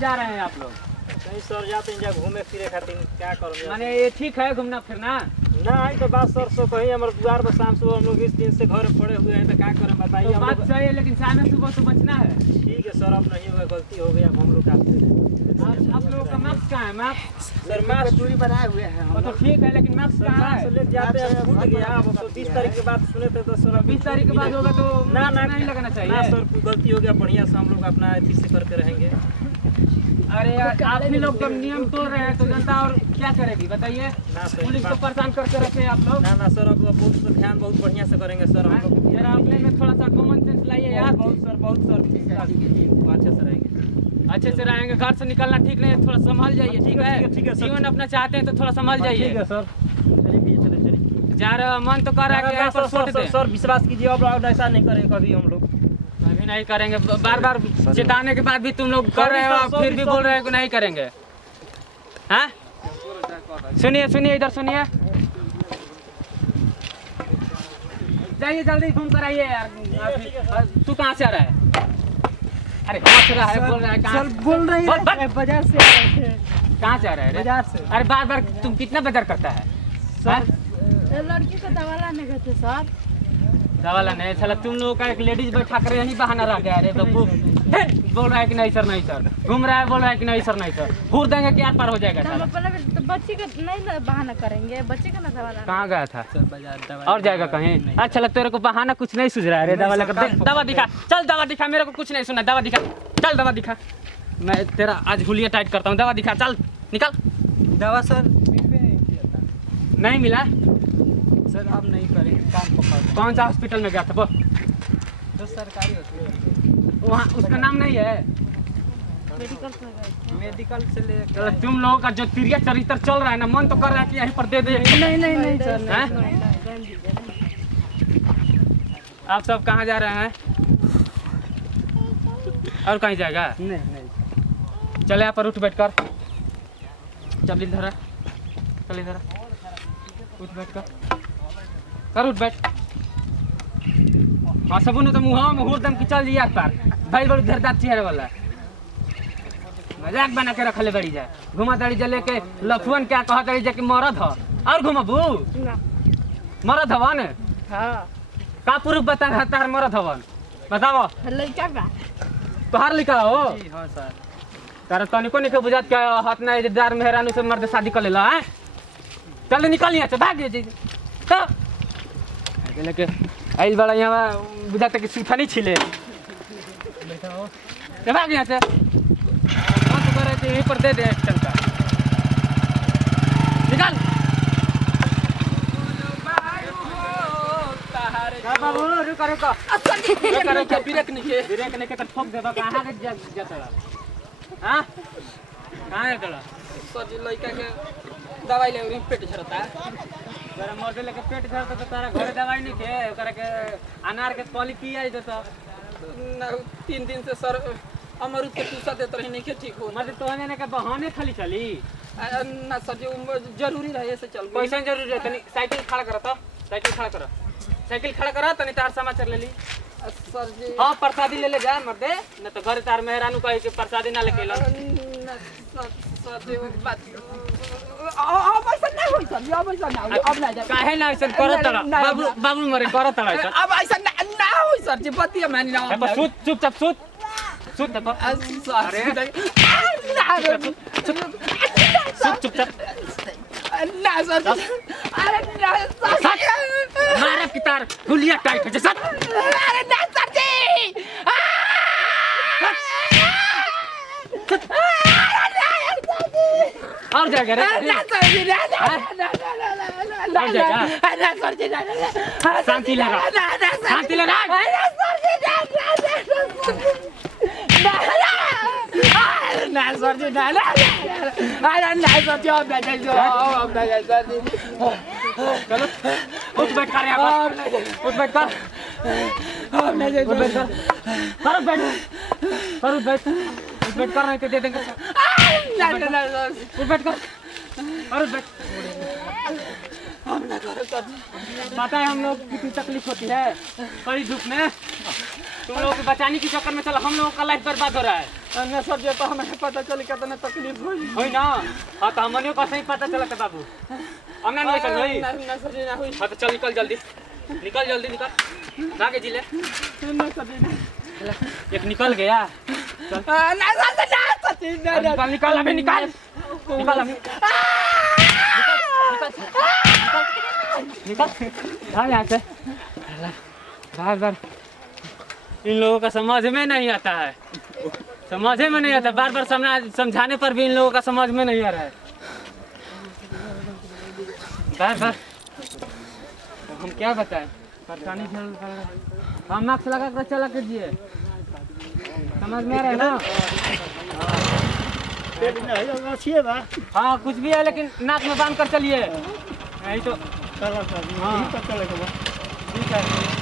जा रहे हैं आप लोग? कहीं सर जाते हैं घूमे फिरे खातिर क्या करूँ माने ये ठीक है घूमना फिरना? नहीं तो बात सर सो कहीं हमारे द्वार पर शाम सुबह हम लोग इस दिन से घर पड़े हुए हैं तो क्या करें बताइए। तो बात सही है लेकिन शाम सुबह तो बचना है। ठीक है सर, अब नहीं होगा, गलती हो गई, अब हम लोग आप लोगों का मार्क्स कहाँ है? मार्क्स सर मार्क्स दूरी बनाए हुए हैं तो ठीक है लेकिन मार्क्स कहाँ है? ले जाते हैं फूट गया। अब तो 30 तारीख के बाद सुने थे तो सर 20 तारीख के बाद होगा तो ना नहीं लगना चाहिए। ना सर कोई गलती हो गया, बढ़िया से हम लोग अपना अथी से करके रहेंगे। अरे यार आप ही लोग जब नियम तोड़ रहे हैं तो जनता और क्या करेगी बताइए? पुलिस को परेशान करके रखे आप लोग। ना सर अब बहुत ध्यान बहुत बढ़िया से करेंगे सर हम लोग। जरा अपने में थोड़ा सा कॉमन सेंस लाइए यार। बहुत सर अच्छे से रहेंगे। अच्छे से रहेंगे। घर से निकलना ठीक नहीं है, थोड़ा संभल जाइए ठीक है? जीवन अपना चाहते हैं तो थोड़ा संभल जाइए। ठीक है सर, चलिए जा रहा मन तो कर रहा है कि सर विश्वास कीजिए अब ऐसा नहीं करेंगे कभी हम लोग। अभी नहीं करेंगे। बार बार चेताने के बाद भी तुम लोग कर रहे हो फिर भी बोल रहे हो कि नहीं करेंगे। हाँ सुनिए सुनिए इधर सुनिए, जाइए जल्दी घूम कर आइए यार। तू कहाँ से आ रहा है? अरे कहाँ से रहा है? बोल रहा है कहाँ? बोल रही है बाजार से आ रहे थे। कहाँ से आ रहा है? बाजार से। अरे बार बार तुम कितना बाजार करता है? लड़की को दवा लाने गए थे सर। दवा लाने चला तुम लोगों का एक लेडीज बैठा कर यही बहाना रह गया। अरे तो बोल रहा है कि नहीं सर नहीं सर, घूम रहा है बोल रहा है कि नहीं सर नहीं सर, घूर देंगे कि पार हो जाएगा। हम अपना तो बच्ची का नहीं बहाना करेंगे, बच्चे का ना दवा लाना। कहाँ गया था? और जाएगा कहीं? अच्छा लगता तेरे को बहाना कुछ नहीं सूझ रहा है। दवा लेकर दवा दिखा, चल दवा दिखा। मेरे को कुछ नहीं सुना, दवा दिखा, चल दवा दिखा। मैं तेरा आज हुलिया टाइट करता हूँ, दवा दिखा, चल निकल। दवा सर नहीं मिला सर, आप नहीं करेंगे काम पकड़। कौन सा हॉस्पिटल में गया था? बोल। तो सरकारी हॉस्पिटल वहाँ उसका नाम नहीं है? मेडिकल से ले। तो तुम लोगों का जो तिरिया चरित्र चल रहा है ना, मन तो कर रहा है कि यहीं पर दे दे। नहीं सर आप सब कहाँ जा रहे हैं? और कहीं जाएगा? नहीं चले यहाँ पर उठ बैठ कर, चल इधर चल इधर उठ बैठ कर उठ बैठ। हाँ सब ने तो मुँह में हुरदम की चल यार पार भाई बड़ी धरदार चेहरे वाला मजाक बना के रखले बड़ी जाए। घुमा दड़ी जले के लफुअन क्या कहा दड़ी जा कि मरद हो और घुमाबू मरद हवन। हाँ का प्रूफ बता रहा तार मरद हवन? बताओ। लड़का का तोहार लिखा हो? हाँ सर। तारा तनिको नहीं बुझात क्या हाथ ना इज्जतदार मेहरानू से मर्द शादी कर लेला है? चल निकल यहाँ से भाग जी तो लेके आई बड़ा यहाँ बुझाते कि सूठा नहीं छिले। भाग यहाँ से यहीं पर दे दे एक्शन का निकाल। बाबू रुका रुका रुका ब्रेक नहीं के ठोक देबा। कहाँ के जतला? हाँ कहाँ है तला? सर जी लड़का के दवाई ले पेट झड़ता है। तेरा मर्दे लेके पेट झड़ता तो तारा घरे दवाई नहीं थे? ओकरा के अनार के कली पिया तो 3 दिन से सर अमरूद के टूसा देते रही नहीं के ठीक हो। मतलब तो ने के बहाने खाली चली ना सर जी जरूरी रहे से चल गई। पैसा जरूरी है तनी साइकिल खड़ा करा तो साइकिल खड़ा करा तनी तार समाचार ले ली। सर जी हाँ प्रसादी ले जा मर्दे न तो घर तार मेहरानू कहे कि प्रसादी ना लेके ला। सर जी बात अब ऐसा नहीं होई सर जी, अब ऐसा ना अब ना जा। काहे ना ऐसा करत तड़ा? बाबू मरे करत तड़ा ऐसा। अब ऐसा ना होई सर जी, बतिया मानी ना। बस सूत चुपचाप सूत देखो। अरे सूत चुपचाप ना सर जी, अरे ना सर जी, मारा की तार हुलिया टाइट है जैसा। अरे ना सर जी, और जाएगा रे? ना सर जी, ना और जाएगा? सर जी, शांति लगा, शांति लगा। ना सर जी, ना सर जी, अब ना सर जी। चलो उठ बैठ कर यहाँ पर, उठ बैठ कर, उठ बैठ कर, कर बैठ कर नहीं तो दे देंगे। उठ बैठ कर और उठ बैठ। पता है हम लोग कितनी तकलीफ होती है कड़ी धूप में, तुम लोगों को बचाने के चक्कर में चलो हम लोगों का लाइफ बर्बाद हो रहा है। ना सर जी तो हमें पता चली कितना तकलीफ हुई होई ना हाँ तो हमनियों का सही पता चला बाबू हमने नहीं चल होई ना सर जी ना हुई हाँ तो चल निकल जल्दी निकल आगे जिले ना सर जी ना एक निकल गया चल ना सर जी ना सर जी ना निकल अबे निकल हाँ यहाँ से बार बार इन लोगों का समझ में नहीं आता है समझ में नहीं आता बार बार समझाने पर भी इन लोगों का समझ में नहीं आ रहा है बार बार हम क्या बताएं परेशानी झेल पड़ रहा है हम मास्क लगा कर चला कीजिए समझ में आ रहा है ना हाँ कुछ भी है लेकिन नाक में बांध कर चलिए नहीं तो हाँ ठीक है